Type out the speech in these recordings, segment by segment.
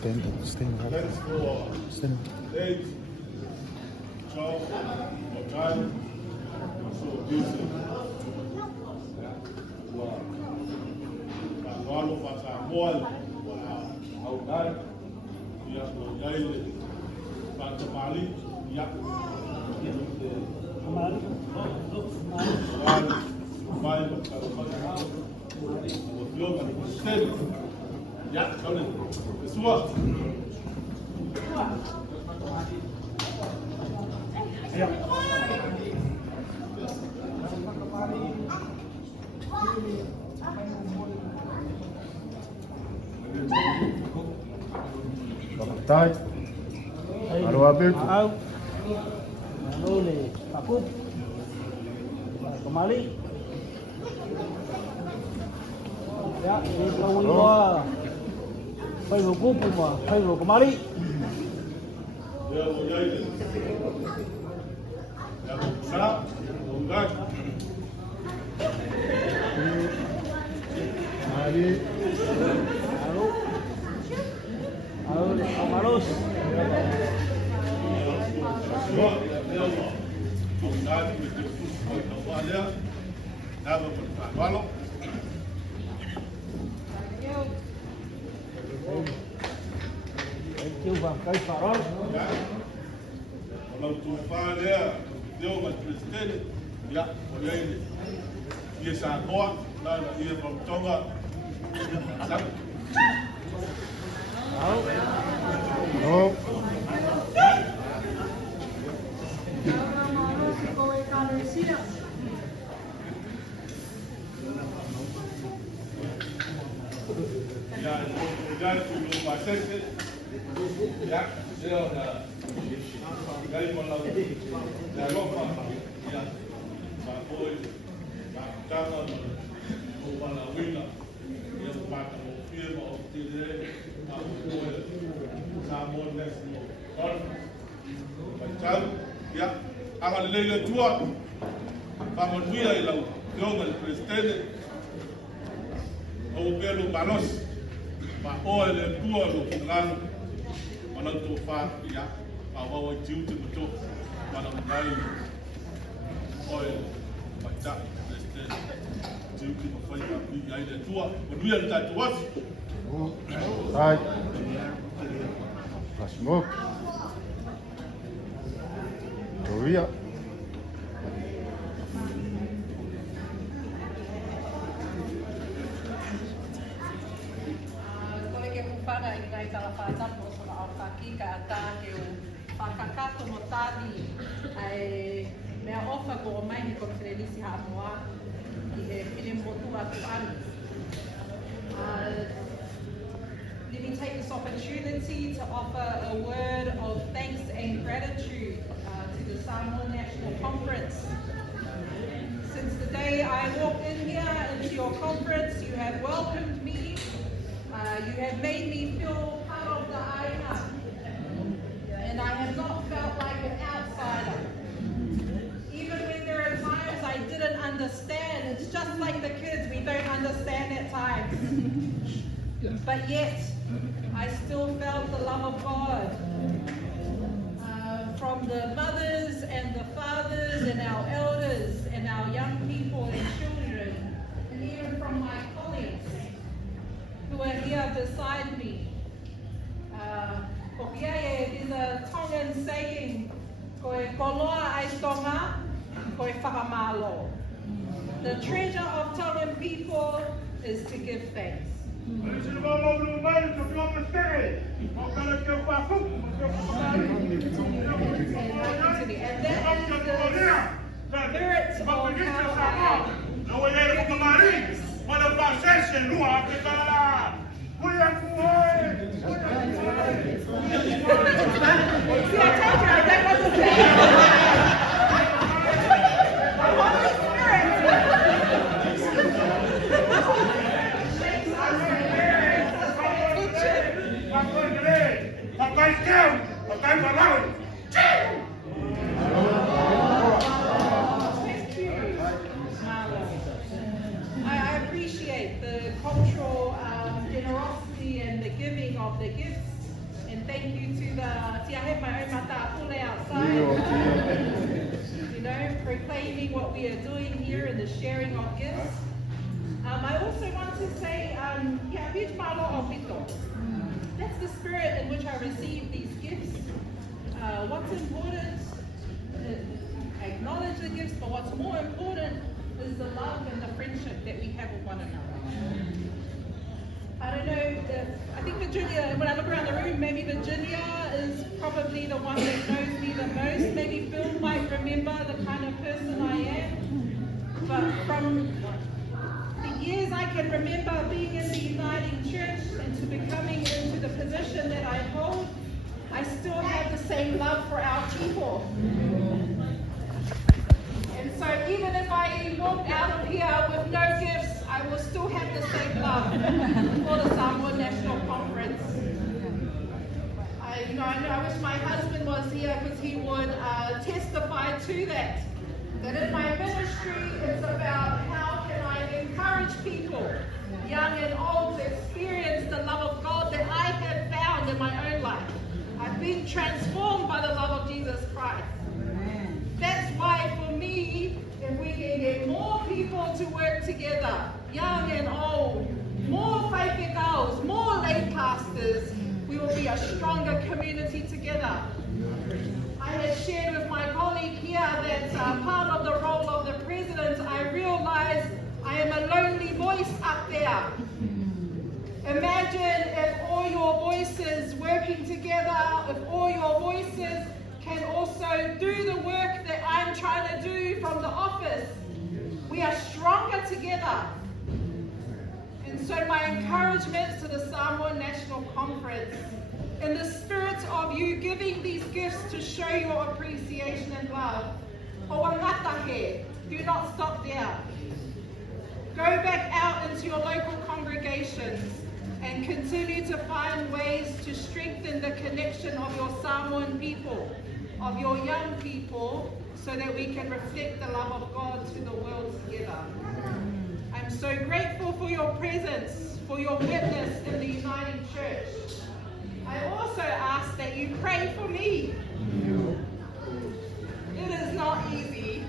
Stand up. That's for Dave, Charles, O'Brien, so Gibson. Walo pata moal, O'Brien, ya Yaile, pata Mali, ya Mali, ya, kau semua. Batai. Baru habis. Lalu takut kembali. Ya, ini pelawak. Phải vào cúp mà, phải vào cái đi. Harus. Chưa vào cây phở đó. Kalau tumpah dia, dia orang President, ya, boleh ini. Dia sangat dan dia bertonga. Sangat. Oh. Ya, kemudian belum masuk. Ya, dia dah dari malam dah lupa. Ya, bapak, jangan lupa wina. Ya, bapak mungkin mau tidak, bapak Samoan National Conference. Macam, ya, akan lelaki tua, bapak dia ialah President President. Au pelo balos, bapak ele tua lu pulang. Mana tu faham ya, awal jiu tu betul, mana mulai oil macam President jiu tu berfaham tapi yang itu tua, berdua tak tua. Hai. Smoke. Korea. Whakakato mo tādi ai mea ofa ko o mai ni ko Frelisi Hamoa i he whine motu atu anu. Let me take this opportunity to offer a word of thanks and gratitude to the Samoan National Conference. Since the day I walked in here into your conference, you have welcomed me, you have made me feel part of the aina. And I have not felt like an outsider. Even when there are times I didn't understand, it's just like the kids, we don't understand at times. But yet, I still felt the love of God. From the mothers and the fathers and our elders and our young people and children, and even from my colleagues who are here beside me. It is a Tongan saying, koe koloa ai tonga, koe whakamalo. The treasure of Tongan people is to give thanks. And that is the spirit of how I appreciate the cultural generosity and the giving of the gifts And thank you to the, see I have my own mata pule outside. You know, proclaiming what we are doing here in the sharing of gifts. I also want to say, bit malo o pito. That's the spirit in which I receive these gifts. What's important, acknowledge the gifts, but what's more important is the love and the friendship that we have with one another. I don't know, I think Virginia, when I look around the room, maybe Virginia is probably the one that knows me the most. Maybe Bill might remember the kind of person I am. But from the years I can remember being in the Uniting Church and to becoming into the position that I hold, I still have the same love for our people. And so even if I walk out of here with no gifts, I will still have the same love for the Samoan National Conference. I wish my husband was here because he would testify to that. That in my ministry, it's about how can I encourage people, young and old, to experience the love of God that I have found in my own life. I've been transformed by the love of Jesus Christ. That's why for me, if we can get more people to work together, young and old, more faithful girls, more lay pastors, we will be a stronger community together. I had shared with my colleague here that part of the role of the president, I realize I am a lonely voice up there. Imagine if all your voices working together, if all your voices can also do the work that I'm trying to do from the office. We are stronger together. And so my encouragement to the Samoan National Conference, in the spirit of you giving these gifts to show your appreciation and love, Owangatahe, do not stop there. Go back out into your local congregations and continue to find ways to strengthen the connection of your Samoan people, of your young people, so that we can reflect the love of God to the world together. I'm so grateful for your presence, for your witness in the Uniting Church. I also ask that you pray for me. It is not easy.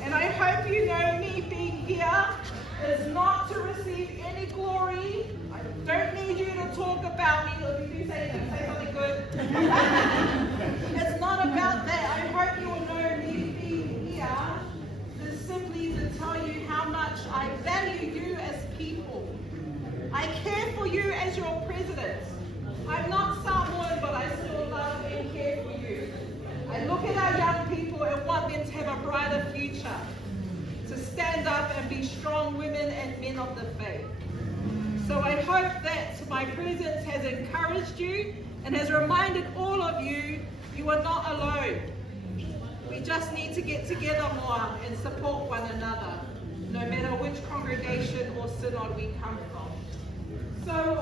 And I hope you know me being here is not to receive any glory. I don't need you to talk about me. If you do say something good. It's not about that. I hope you will know me being here is simply to tell you how much I value you as people. I care for you as your president. I'm not Samoan, but I still love and care for you. I look at our young people and want them to have a brighter future, to stand up and be strong women and men of the faith. So I hope that my presence has encouraged you and has reminded all of you, you are not alone. We just need to get together more and support one another, no matter which congregation or synod we come from. So,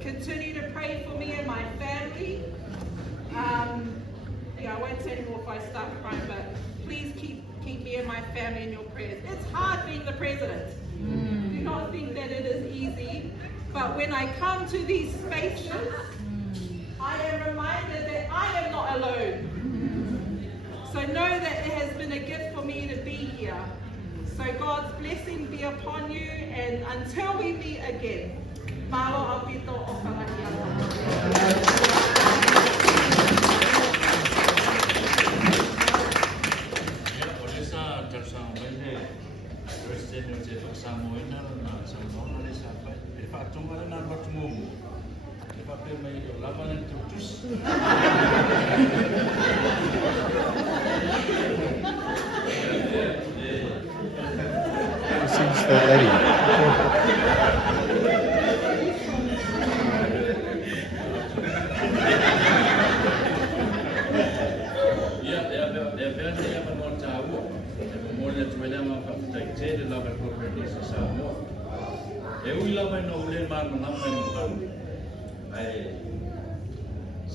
continue to pray for me and my family. I won't say anymore if I start crying, but please keep me and my family in your prayers. It's hard being the president. Do not think that it is easy, but when I come to these spaces, I am reminded that I am not alone. So know that it has been a gift for me to be here. So God's blessing be upon you, and until we meet again, malo apito o Since the lady.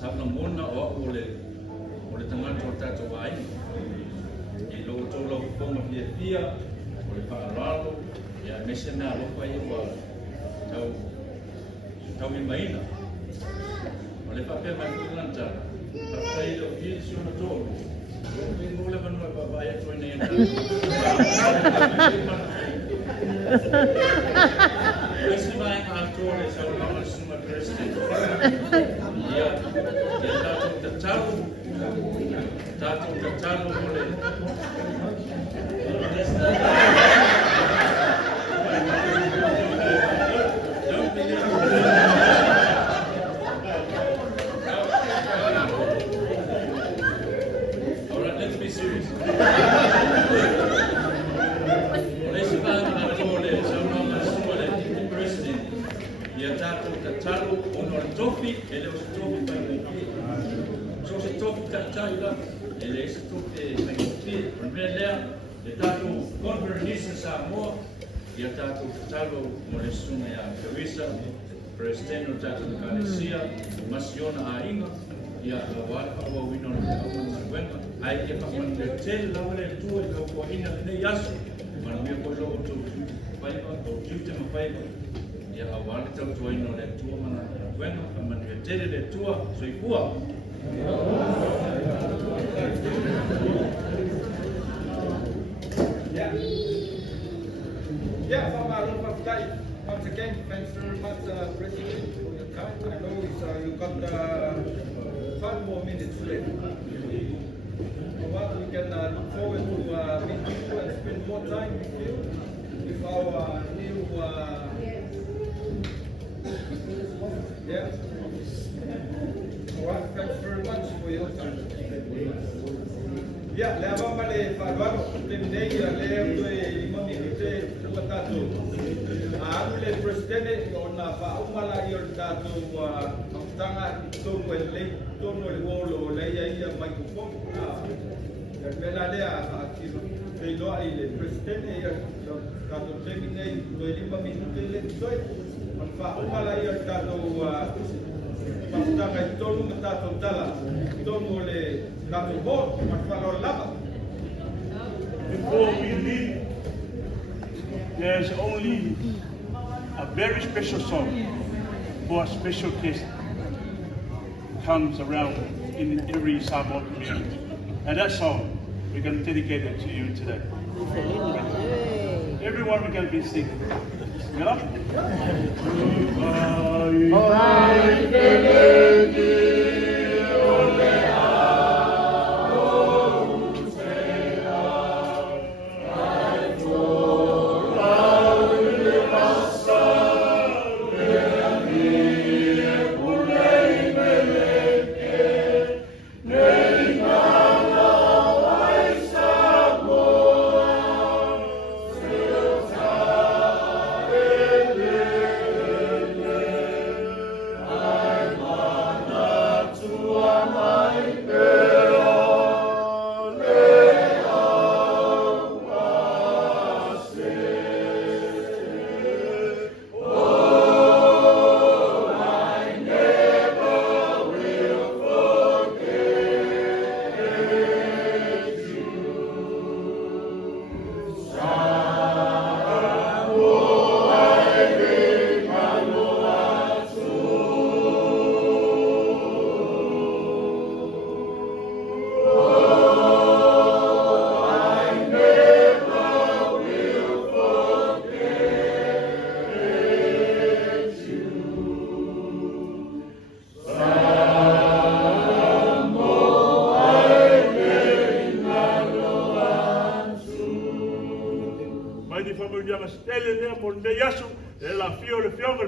Sabna mona o ole tangan kota tuai i lo tolo koma fia ole pa ralo ya mesena lo pa i wa tau Kau ni maina. Oleh pakai mai lancar. Pakai lo dia siapa tu? Boleh mana bapa ayah tu ni. Terima kasih aktor Samoan National President. Ya, tahu boleh. Alright, let's be serious. Oleh sebab aktor Samoan National President, dia tahu honor topi, ele os topi para so se topi tahu ele se topi para melhor, dia tahu conferência Samoa, dia tahu oleh sungai Charissa, President Charissa Masiona ainga, dia awal awal winner awal wenga, ai ke paman tel lawan tu lo ko ina ne yasu, man me ko lo tu pai ko tu pai ya awal kita join oleh tua mana bueno aman jadi le tua soi kuah once again, thanks very much, President, for your time. I know you got 5 more minutes left. We can look forward to meet you and spend more time with you with our new Alright, thanks very much for your time. Yeah, le avamba le faruano terminei le due momenti quattato. Le presidente ona fa umala io dato tanga to le tono le volo le ia microphone. Bella le a che lo ai le presidente io dato terminei 2 minuti le due. Fa umala io dato Pastanga tonu matato tala tonu le dato bo matfalo lava. Before we leave, there's only a very special song for a special guest comes around in every Samoan community. And that song, we're going to dedicate it to you today. Everyone we're going to be singing. Sing it up.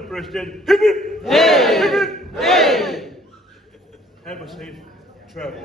President. Hip hip! Hey! Hip hip! Hey! Have a safe travel.